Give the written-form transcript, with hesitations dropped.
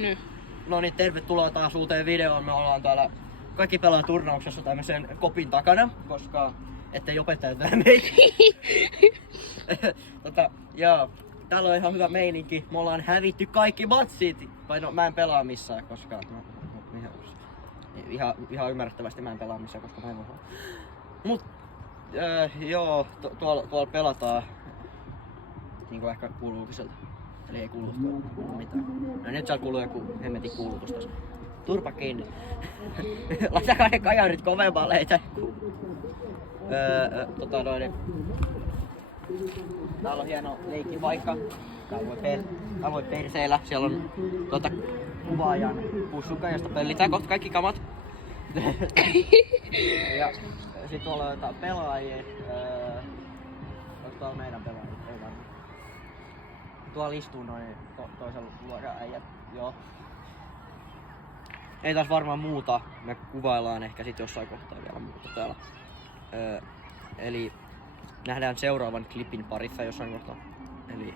Nyt. No niin, tervetuloa taas uuteen videoon. Me ollaan täällä kaikki pelaa turnauksessa tämmöisen kopin takana, koska ettei opettajat näe meitä. Joo, täällä on ihan hyvä meininki. Me ollaan hävitty kaikki matsit. Vai no, mä en pelaa missään, koska ihan ymmärrettävästi mä en pelaa missään, koska mä en osaa. Mut joo, tuolla pelataan. Niinku ehkä kuuluukin sieltä. Eli ei kuulu mitään. No nyt siellä kuuluu joku hemmetin kuulutus tässä. Turpa kiinni. Laittakaa ne kajarit kovemmalle, ei tää täällä on hieno leikkipaikka. Täällä voi perseillä. Siellä on kuvaajan pussuka, josta pellitään kohta kaikki kamat. Ja sit tuolla on jotain pelaajia. Onko tuolla meidän pelaajia? Ei varmaan. Tuolla istuu noin toisella luokan äijät. Joo. Ei taas varmaan muuta. Me kuvaillaan ehkä sit jossain kohtaa vielä muuta täällä. Eli nähdään seuraavan klipin parissa jossain kohtaa. Eli